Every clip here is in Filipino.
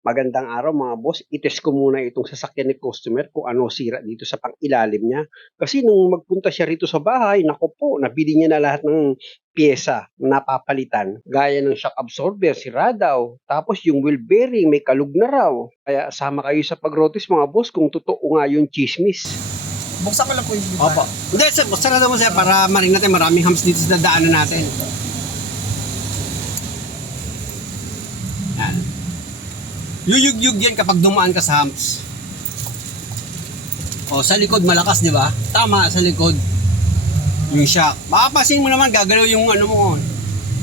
Magandang araw mga boss, itest ko muna itong sasakyan ni customer kung ano sira dito sa pang-ilalim niya. Kasi nung magpunta siya rito sa bahay, naku po, nabili niya na lahat ng pyesa na napapalitan. Gaya ng shock absorber, sira daw. Tapos yung wheel bearing, may kalug na raw. Kaya sama kayo sa pag-rotis mga boss kung totoo nga yung chismis. Buksan ko lang po yung Opo. Hindi, sir, basta na mo sir para maring natin maraming hams dito sa daanan natin. Yan. Yuyug-yug yan kapag dumaan ka sa humps. O, sa likod malakas, di ba? Tama, sa likod. Yung shock. Makapasin mo naman, gagalaw yung ano mo.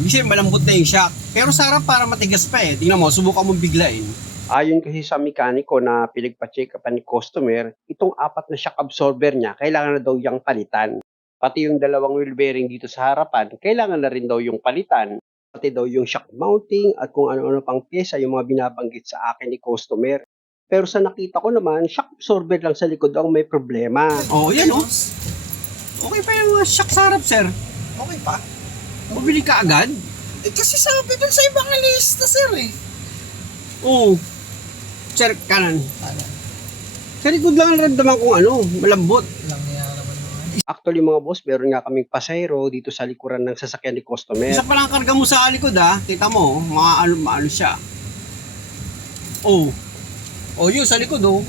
Hindi siya malambot na yung shock. Pero sa harap para matigas pa eh. Tingnan mo, subukan mong biglain. Ayon kasi sa mekaniko na pinagpa-check up ni customer, itong apat na shock absorber niya, kailangan na daw yung palitan. Pati yung dalawang wheel bearing dito sa harapan, kailangan na rin daw yung palitan. Pati daw yung shock mounting at kung ano-ano pang pyesa yung mga binabanggit sa akin ni customer. Pero sa nakita ko naman, shock absorber lang sa likod ang may problema. O, yan o. Okay pa yung shock sa harap, sir. Okay pa? Mabili ka agad. Eh kasi sabi dun sa ibang lista, sir eh. Oo. Sir, kanan. Sa likod lang ang ramdaman kong ano, malambot. Lang niya naman naman. Actually mga boss, meron nga kaming pasahero dito sa likuran ng sasakyan ni customer. Isa pa lang karga mo sa likod ha. Kita mo, maano siya. Oh. Oh, yun sa likod oh.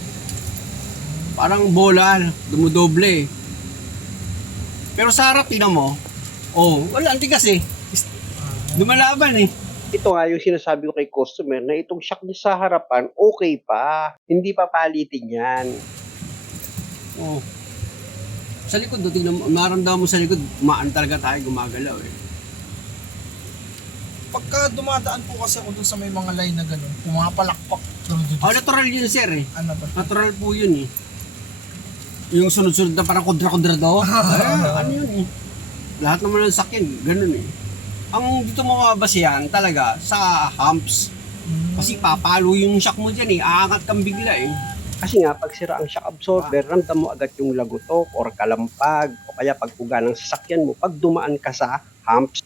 Parang bola, dumudoble. Pero sa harap, tingnan mo. Oh, wala, ang tigas eh. Lumalaban eh. Ito nga yung sinasabi ko kay customer na itong shock niya sa harapan, okay pa. Hindi pa palitin yan. Oh. Sa likod, oh, tingnan mo, maramdaman mo sa likod, umaan talaga tayo, gumagalaw eh. Pagka dumadaan po kasi ako dun sa may mga line na gano'n, pumapalakpak. Oh, natural yun sir eh. Ano ba? Natural po yun eh. Yung sunod-sunod na parang kudra-kudra daw. Ano yun eh. Lahat naman ng sakyan, ganun eh. Ang dito mo mabasihan talaga sa humps. Kasi papalo yung shock mo dyan eh. Aangat kang bigla eh. Kasi nga, pag sira ang shock absorber, ramdam mo agad yung lagutok or kalampag o kaya pagpuga ng sasakyan mo pag dumaan ka sa humps.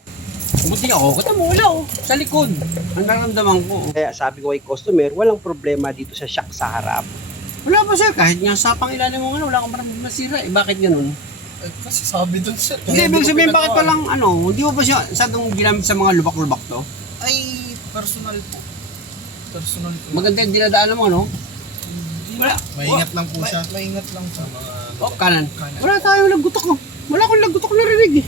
Buti ako, kita mo wala oh. Sa likod. Ang naramdaman ko. Kaya sabi ko kay customer, walang problema dito sa shock sa harap. Wala pa sir, kahit nga sa pangilalim mo nga, wala kang maraming masira eh. Bakit ganun? Eh, kasi sabi dun, sir. Hindi, ibig sabihin bakit palang ano, hindi mo ba siya sadong ginamit sa mga lubak-lubak to? Ay, personal po. Personal po. Maganda yung dinadaanan mo, no? Wala. Maingat lang po siya. Maingat lang sa mga... Oh, kanan. Wala tayong lagutok oh. Wala akong lagutok na rinig eh.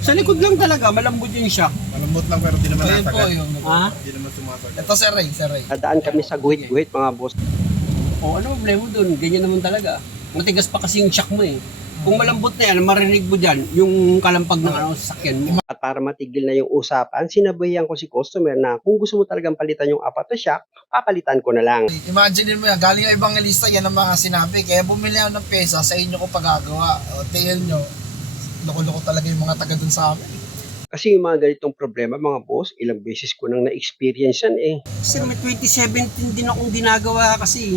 Sa likod lang talaga, malambot yung shock. Malambot lang pero di naman Ayun po nasagat. yung... Ha? Di naman sumasagat. Ito, sir Ray, sir Ray. Dadaan kami sa guhit-guhit mga boss. Oh, ano problema doon? Ganyan naman talaga. Matigas pa kasi yung shock mo eh. Kung malambot na yan, marinig mo dyan yung kalampag ng ano, sasakyan mo. At para matigil na yung usapan, sinabayan ko si customer na kung gusto mo talagang palitan yung apat na shock, papalitan ko na lang. Imagine mo yan, galing ang ibang lista, yan ang mga sinabi. Kaya bumili ako ng pesa, sa inyo ko pagagawa. O, tingnan nyo, loko-loko talaga yung mga taga dun sa amin. Kasi yung mga ganitong problema mga boss, ilang beses ko nang na-experience yan eh. Sir, may 2017 din akong ginagawa kasi.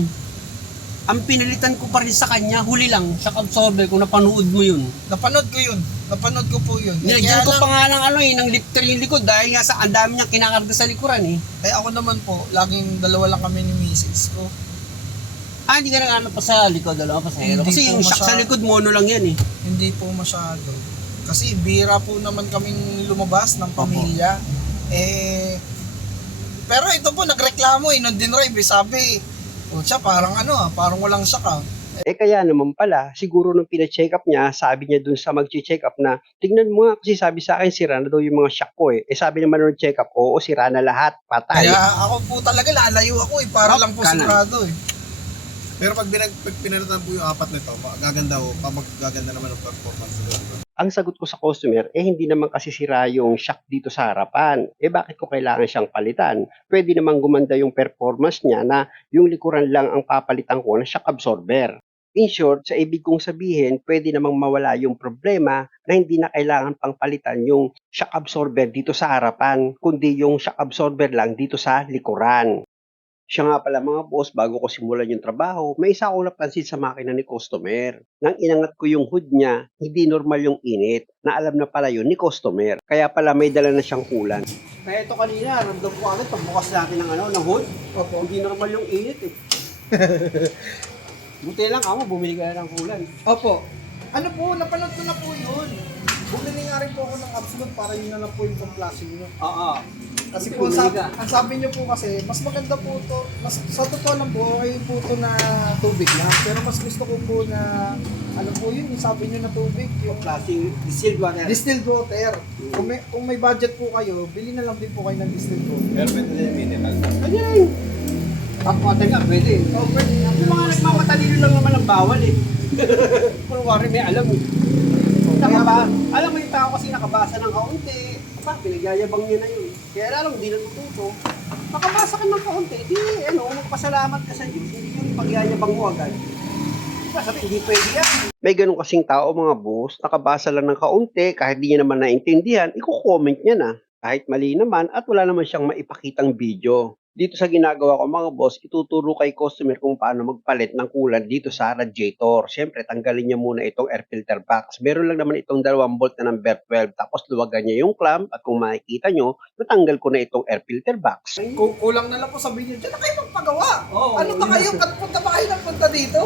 Ang pinalitan ko pa rin sa kanya, huli lang, shock absorber kung napanood mo yun. Napanood ko yun. Napanood ko po yun. Nilagyan ko Kaya pa nga ng ano eh, ng lifter yung likod dahil nga sa ang dami niyang kinakarga sa likuran eh. ako naman po, laging dalawa lang kami ni misis ko. Ah, hindi ka nag-ano pa sa likod, dalawa pa sa hero. Hindi Kasi po yung shock sa masyado. likod, mono lang yan eh. Hindi po masyado. Kasi bira po naman kaming lumabas ng pamilya. Pero ito po, nagreklamo eh, nung dinrive eh, sabi, o siya parang parang walang shock ah. Eh kaya naman pala, siguro nung pina-check up niya, sabi niya dun sa mag-check up na, tignan mo nga kasi sabi sa akin, sira na daw yung mga shock ko eh. Eh sabi naman nung check up, oo, sira na lahat, patay. Kaya ako po talaga lalayo ako eh, para lang po kanan. sigurado eh. Pero pag pinalitan po yung apat nito, gaganda ho, magaganda naman ang performance nito. Ang sagot ko sa customer, eh hindi naman kasi sira yung shock dito sa harapan. Eh bakit ko kailangan siyang palitan? Pwede namang gumanda yung performance niya na yung likuran lang ang papalitan ko ng shock absorber. In short, sa ibig kong sabihin, pwede namang mawala yung problema na hindi na kailangan pang palitan yung shock absorber dito sa harapan, kundi yung shock absorber lang dito sa likuran. Siya nga pala mga boss, bago ko simulan yung trabaho, may isa akong napansin sa makina ni customer. Nang inangat ko yung hood niya, hindi normal yung init, na alam na pala yun ni customer. Kaya pala may dala na siyang kulan. Kaya ito kanina, ramdam ko agad pagbukas natin ng hood. Opo. Hindi normal yung init eh. Buti lang ako, bumili ka na ng kulan. Opo. Ano po, napanood ko na po yun. Bumili nga rin po ako ng Absolute para yun na lang po yung pang-flashing nyo. Oo. Kasi Ito, po, bumili ka. ang sabi nyo po kasi, mas maganda po to, mas, sa totoo lang po, okay po to na tubig lang. Pero mas gusto ko po na, ano po yun, yung sabi nyo na tubig, yung Flashing distilled water. distilled water. Kung may budget po kayo, bili na lang din po kayo ng distilled water. Pero pwede din yung mineral. Ganyan. Tapos nga, pwede. Oh, pwede. Yung mga nagmamatalino lang naman ang bawal eh. Pero wari may alam eh. Alam mo yung tao kasi nakabasa ng kaunti. Pinagyayabang niya na yun. Kaya alam, hindi natututo. Makabasa ka ng kaunti, di magpasalamat ka sa Diyos. Hindi yung pagyayabang mo agad. Sabi, hindi pwede yan. May ganun kasing tao mga boss, nakabasa lang ng kaunti, kahit di niya naman naintindihan, i-comment niya na. Kahit mali naman at wala naman siyang maipakitang video. Dito sa ginagawa ko mga boss, ituturo kay customer kung paano magpalit ng kulan dito sa radiator. Siyempre, tanggalin niya muna itong air filter box. Meron lang naman itong 2 bolt na number 12. Tapos luwagan niya yung clamp at kung makikita nyo, natanggal ko na itong air filter box. Kulang na lang po sabihin nyo, dyan na kayo magpagawa. Oo, Ano ba kayo? Punta ba kayo ng punta dito?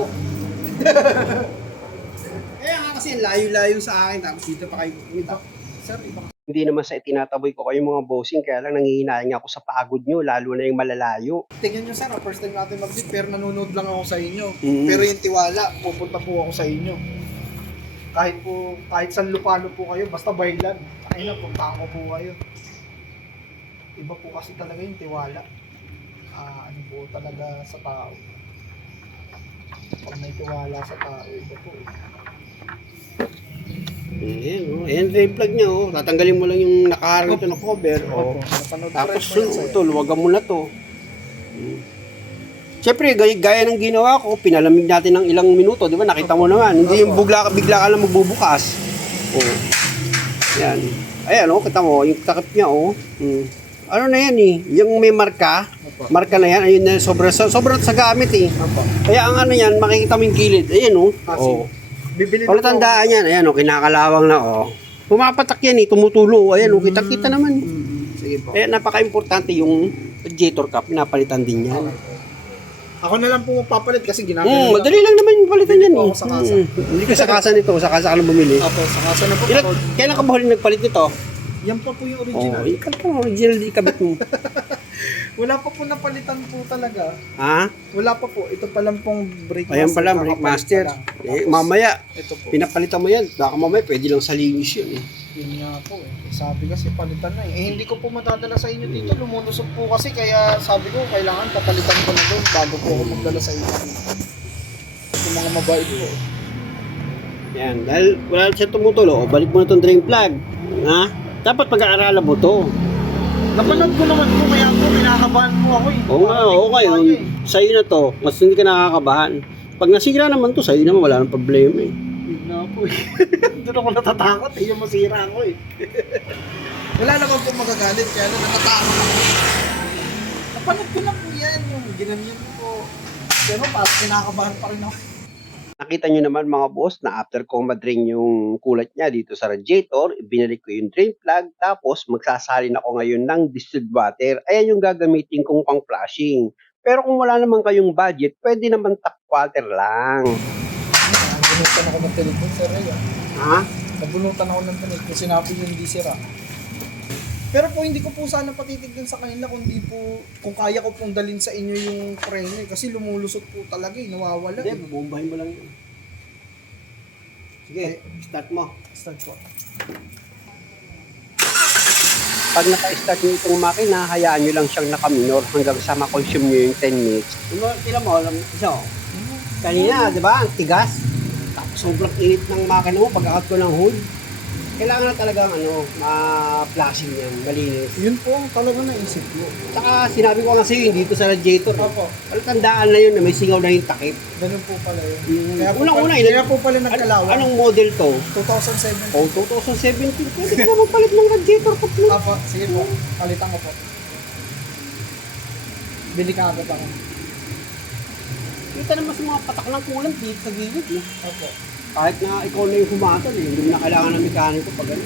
Kaya nga kasi layo-layo sa akin, tapos dito pa kayo pupunta. Sir, iba. Hindi naman sa itinataboy ko kayo mga bossing, kaya lang nangihinayang ako sa pagod nyo, lalo na yung malalayo. Tingnan nyo sir, first time natin mag-dip, pero nanonood lang ako sa inyo. Mm. Pero yung tiwala, pupunta po ako sa inyo. Kahit saan lupalo po kayo, basta baylan. Ay na, puntahan ko po kayo. Iba po kasi talaga yung tiwala. Ano po talaga sa tao. Pag may tiwala sa tao, iba po. Ayan, drain plug niya, oh. Tatanggalin mo lang yung nakaharang ito na cover, oh. Opo, napanood ko Tapos rin po yan sir. ito, luwagan mo na to. Siyempre, gaya ng ginawa ko, pinalamig natin ng ilang minuto, di ba? Nakita mo naman, hindi yung bigla ka lang magbubukas. Oh. Ayan. Ayan, oh, kita mo, yung takip niya, oh. Ano na yan eh, yung may marka na yan, ayun na, sobrang sa gamit eh. Opo. Kaya ang ano yan, makikita mo yung gilid, ayan oh. Oh. Bibili Wala tandaan yan, ayan oh, kinakalawang na oh. Pumapatak yan eh, tumutulo, ayan oh, kita-kita naman. Sige po. Eh, napaka-importante yung radiator cap, pinapalitan din yan. Ako na lang po papalit kasi ginagawa. Madali lang naman yung palitan yan Hindi po eh. ako sa kasa. Hindi ka sa kasa nito, sa kasa ka lang bumili. Opo, sa kasa na po. Kailan ka ba huli nagpalit nito? Yan pa po yung Oh, original. ikan ka, original di kabit mo. Wala pa po napalitan po talaga. Ha? Wala pa po. Ito pa lang pong brake Ayan pala, brake Kakapalit master. pa lang. Eh, Tapos, mamaya, ito po. pinapalitan mo yan. Baka mamaya, pwede lang sa linis yun eh. Yun nga po eh. Sabi kasi palitan na eh. Eh hindi ko po matadala sa inyo dito. Lumulusok po kasi kaya sabi ko kailangan papalitan ko na doon bago po ako magdala sa inyo. Yung mga mabait po. Yan, dahil wala siya tumutulo, balik mo na itong drain plug. Ha? Dapat pag-aaralan mo to. Napanood ko naman po kaya po kinakabahan po ako eh. Oo nga, okay. Sa'yo na to, mas hindi ka nakakabahan. Pag nasira naman to, sa'yo naman wala nang problema eh. Yun nga po eh. Doon ako natatakot eh. Yung masira ako eh. Wala naman po magagalit kaya natatakot ako. Napanood ko na po yan. Yung ginanyan ko. Pero parang kinakabahan pa rin ako. Nakita nyo naman mga boss na after ko madrain yung kulat niya dito sa radiator, binalik ko yung drain plug, tapos magsasalin ako ngayon ng distilled water. Ayan yung gagamitin kong pang flashing. Pero kung wala naman kayong budget, pwede naman tap water lang. Nabunutan ako ng telepon, sir. Ha? Nabunutan ako ng telepon. Sinabi yung hindi sira. Pero po hindi ko po sana patitignan sa kanila kung kaya ko pong dalhin sa inyo yung preno eh. Kasi lumulusot po talaga eh. Nawawala. Hindi, bubombahin mo lang yun. Sige, start mo. Start ko. Pag naka-start nyo itong makina, hayaan nyo lang siyang nakaminor hanggang sa ma-consume nyo yung 10 minutes. Tila mo, isa oh. Kanina, di ba, ang tigas. Tapos sobrang init ng makina mo, pag-akat ko ng hood. Kailangan na talagang ma-flashing yan, malinis. Yun po ang talaga naisip ko. Tsaka sinabi ko nga sa'yo, dito sa radiator. Opo. Wala tandaan na yun na may singaw na yung takip. Ganun po pala yun. Unang-una, Kaya po pala nagkalawan. Anong model to? 2007. Oh, 2017. Pwede ka na magpalit ng radiator kaplo. Apo, sige po. Palitan ko po. Delikado pa kami. Kita naman sa mga patak ng kulang dito sa gilid. Eh. Opo. Kahit na ikaw na yung humatol, eh. Hindi mo na kailangan ng mekaniko pag ano.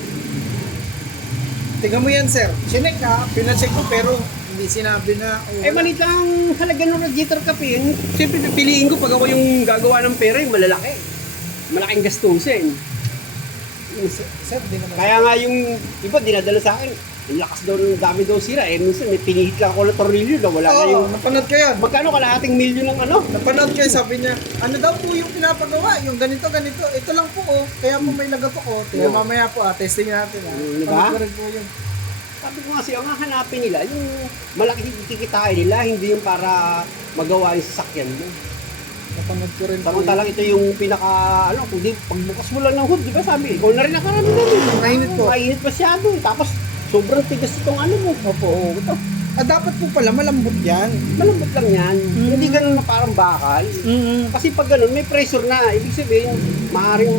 Tingnan mo yan, sir. Sinek ka, pinacheck ko pero hindi sinabi na... Oh, Eh, maliit lang ang halaga ng radiator kapin. Siyempre, pipiliin ko pag ako yung gagawa ng pera, yung malalaki. Malaking gastusin. sir, di naman. Kaya nga yung iba, dinadala sa akin. Ang lakas daw ng dami daw sira. Eh, minsan may pinihit lang ako ng tornilyo daw. Wala na yung... napanood ko yan. Magkano kalahating milyon ng ano? Napanood ko yan, sabi niya, ano daw po yung pinapagawa? Yung ganito, ganito. Ito lang po, oh. Kaya po may lagat ako. Kaya Oo. mamaya po, testing natin. Diba? Napanood ko rin po yun. Sabi ko kasi, ang hahanapin nila, yung malaki kikitain nila, hindi yung para magawa yung sasakyan mo. Napanood ko rin po Samantalang ito yung pinaka, ano, kung di, pagbukas mo lang ng hood, di ba sabi, ikaw na rin nakarami na rin. Mainit po. Mainit masyado. Tapos, sobrang tigas itong ano mo. Opo. Ito, dapat po pala malambot yan. malambot lang yan. Hindi ganun na parang bakal. Kasi pag ganun, may pressure na. Ibig sabihin, maaaring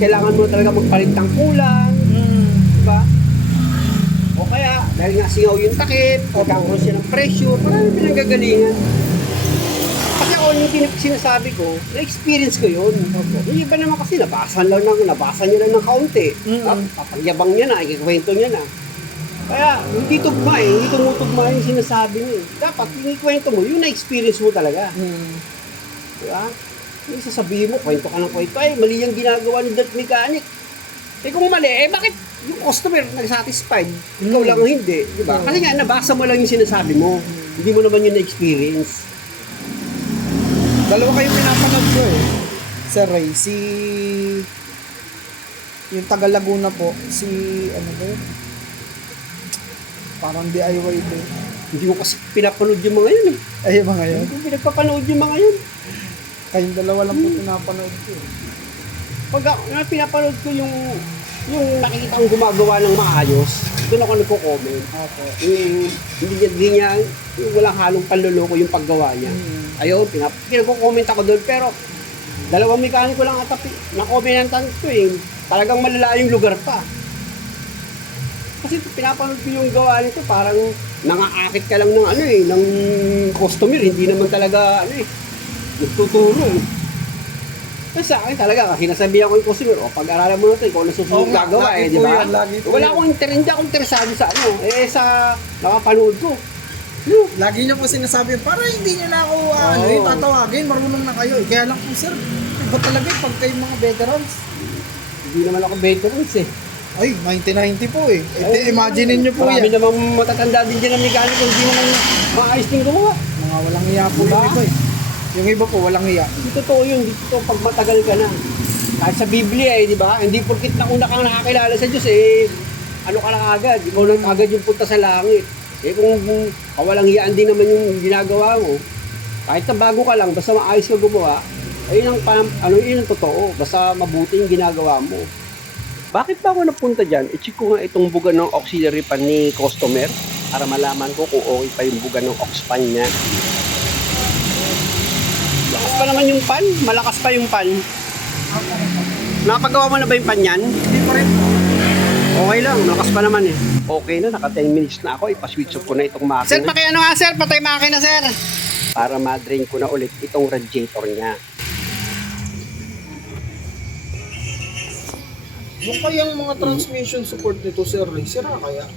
kailangan mo talaga magpalit ng kulang. Di ba? O kaya, dahil nga singaw yung takip, magkakaroon siya ng pressure, marami pinagagalingan. Kasi ako yung sinasabi ko, na-experience ko yun. Yung iba naman kasi nabasa niya lang ng kaunti. Papagyabang niya na, ikikwento niya na. Kaya hindi tugma eh, hindi tumutugma yung sinasabi niya eh. Dapat inikwento mo, yung na-experience mo talaga. Diba? Yung sasabihin mo, kwento ka ng kwento, ay mali yung ginagawa ni that mechanic. Eh kung mali, eh bakit yung customer nag-satisfied? Ikaw lang ang hindi, di ba? Kasi nga, nabasa mo lang yung sinasabi mo. Hindi mo naman yung na-experience. Dalawa kayo pinapanood ko eh. Sir Ray, yung taga Laguna po, ano ba yun? Parang DIY din. Hindi ko kasi pinapanood yung mga yun eh. Ay, mga yun. Hindi ko pinagpapanood yung mga yun. Kayong dalawa lang po pinapanood ko eh. Pag pinapanood ko yung nakikita kong gumagawa ng maayos, doon ako nagko-comment. Opo. Hindi niya, yung walang halong panluloko yung paggawa niya. Ayun, pinagko-comment ako doon, pero dalawang mekaniko lang ata na-commentan ko eh. Talagang malala yung lugar pa. Kasi pinapanood ko yung gawa nito, parang nangaakit ka lang ng ano eh, ng customer, hindi naman talaga ano eh, nagtuturo eh. Kasi sa akin talaga, sinasabihan ko yung customer, pag-aralan mo natin kung ano susunod gagawa eh, di ba? Wala akong hindi akong interesado sa ano, sa nakapanood ko. Lagi niyo po sinasabi, para hindi niyo na ako tatawagin, marunong na kayo. Kaya lang po sir, iba talaga pag kayo mga veterans. Hindi naman ako veterans eh. Ay, 1990 po eh. Imagine niyo po Marami yan. namang matatanda din dyan ng mekaniko, hindi naman maayos din gawa. Mga walang hiya po Diba? yung iba eh. Yung iba po, walang hiya. Hindi totoo yun, hindi totoo pag matagal ka na. Kahit sa Biblia eh, di ba? Hindi porkit na una kang nakakilala sa Diyos eh, ano ka lang agad, ikaw lang agad yung punta sa langit. Eh kung kawalang hiyaan din naman yung ginagawa mo, kahit na bago ka lang, basta maayos ka gumawa, ayun yun ang totoo, basta mabuti yung ginagawa mo. Bakit ba ako napunta dyan? I-check ko nga itong buga ng auxiliary pan ni customer para malaman ko kung okay pa yung buga ng aux pan niya. Lakas pa naman yung pan? Malakas pa yung pan? Nakapagawa mo na ba yung pan yan? Hindi pa rin. Okay lang, malakas pa naman eh. Okay na, naka 10 minutes na ako, ipaswitch off ko na itong makina. Sir, pakiano nga sir, patay makina sir. Para ma-drain ko na ulit itong radiator niya. Yung kayang mga transmission support nito sir, sira kaya?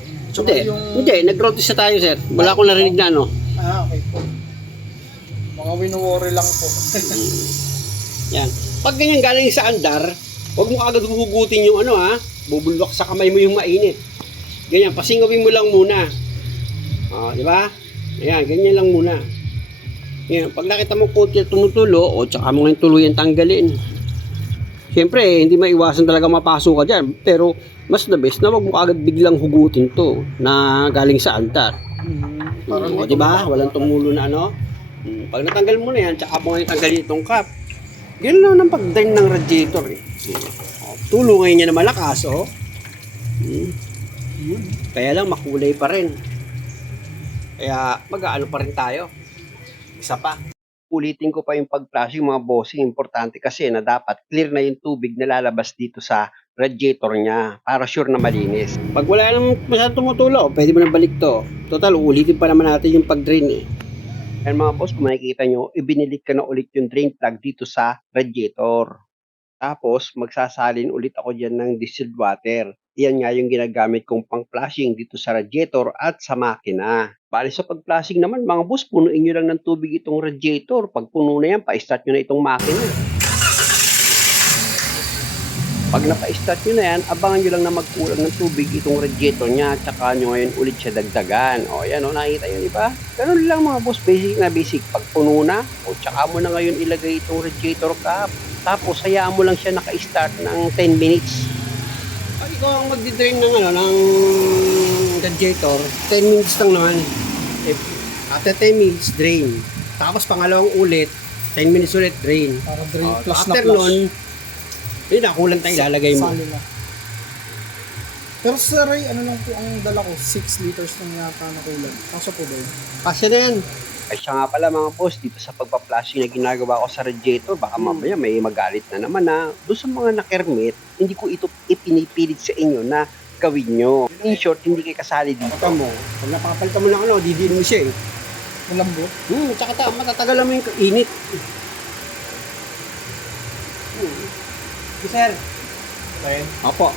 Hindi, nag-rotis na tayo sir. Wala akong narinig na ano. Okay po. Mga wino-worry lang po. Yan. Pag ganyan galing sa andar, huwag mo agad hugutin yung ano ha. Bubulwak sa kamay mo yung mainit. Ganyan, pasingawin mo lang muna. Di ba? Ayan, ganyan lang muna. Yan, pag nakita mo konti tumutulo, tsaka mo ngayon tuluyan tanggalin. Siyempre, hindi maiwasan talaga mapasok ka dyan. Pero, mas the best na wag mo agad biglang hugutin to na galing sa andar. Di ba? Walang tumulo na ano. Pag natanggal mo na yan, tsaka mo ngayon tanggalin itong cap. Ganyan lang ng pag-drain ng radiator eh. Tulo ngayon niya na malakas, oh. Kaya lang makulay pa rin. Kaya mag-aano pa rin tayo. Isa pa. Ulitin ko pa yung pag-flushing mga bossing. Importante kasi na dapat clear na yung tubig na lalabas dito sa radiator niya para sure na malinis. Pag wala naman masyadong tumutulo, pwede mo na balik to. Total, ulitin pa naman natin yung pag-drain eh. Ayan mga boss, kung makikita nyo, ibinilit ko na ulit yung drain plug dito sa radiator. Tapos, magsasalin ulit ako dyan ng distilled water. Yan nga yung ginagamit kong pang-flushing dito sa radiator at sa makina. Bali sa pag-flushing naman mga boss, punuin nyo lang ng tubig itong radiator. Pag puno na yan, pa-start nyo na itong makina. Pag napa-start nyo na yan, abangan nyo lang na magkulang ng tubig itong radiator nya at saka nyo ngayon ulit siya dagdagan. O yan o, nakikita yun, di ba? Ganun lang mga boss, basic na basic. Pag puno na, o tsaka mo na ngayon ilagay itong radiator cap. Tapos hayaan mo lang siya naka-start ng 10 minutes. Pag ikaw ang magdi-drain ng ng radiator, 10 minutes lang naman. After 10 minutes, drain. Tapos pangalawang ulit, 10 minutes ulit, drain. Para drain plus na After plus. nun, yun na, kulang tayo ilalagay mo. Sali na. Pero sa Ray, ano lang po ang dala ko? 6 liters lang yata na kulang. Kaso po ba yun? Kasi na yan. Ay siya nga pala mga boss, dito sa pagpa-flushing na ginagawa ko sa radiator, baka mamaya may magalit na naman na doon sa mga nakermit, hindi ko ito ipinipilit sa inyo na gawin nyo. In short, hindi kayo kasali dito. Ito mo, pag napapalitan mo ng didiin mo siya eh. Malambot? Tsaka matatagal mo yung init. Sir. Okay. Opo.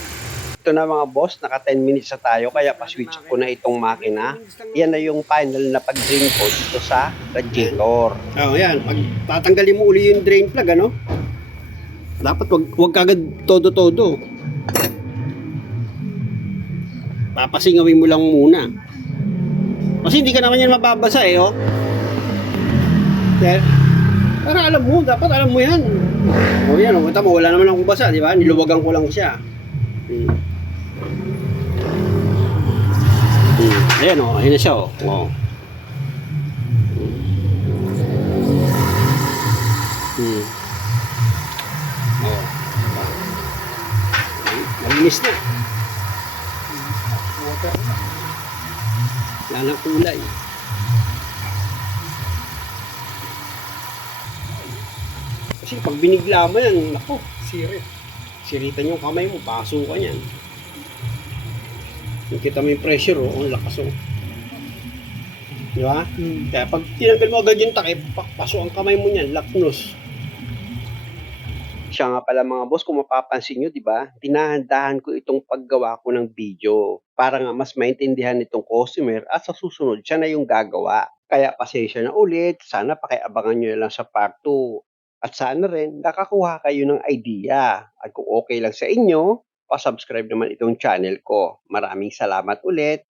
Ito na mga boss, naka 10 minutes na tayo, kaya pa-switch ko na itong makina. Yan na yung final na pag-drain ko dito sa radiator. Yan. Pag tatanggalin mo uli yung drain plug, dapat wag kagad todo-todo. Papasingawin mo lang muna. Kasi hindi ka naman yan mababasa oh. Pero alam mo, dapat alam mo yan. Yan, kita mo, wala naman akong basa, di ba? Niluwagan ko lang siya. Ayan ayun na siya Malinis na. Wala nang kulay. Kasi pag binigla mo yan, naku, siritan yung kamay mo, paso ka yan. Kita mo yung pressure, ang lakas Di ba? Kaya pag tinanggal mo agad yung takip, paso ang kamay mo niyan, laknos. Siya nga pala mga boss, kung mapapansin nyo, di ba? Dinahandahan ko itong paggawa ko ng video para nga mas maintindihan nitong customer at sa susunod siya na yung gagawa. Kaya pasensya na ulit, sana pakiabangan nyo lang sa part 2. At sana rin nakakuha kayo ng idea. At kung okay lang sa inyo, pa-subscribe naman itong channel ko. Maraming salamat ulit.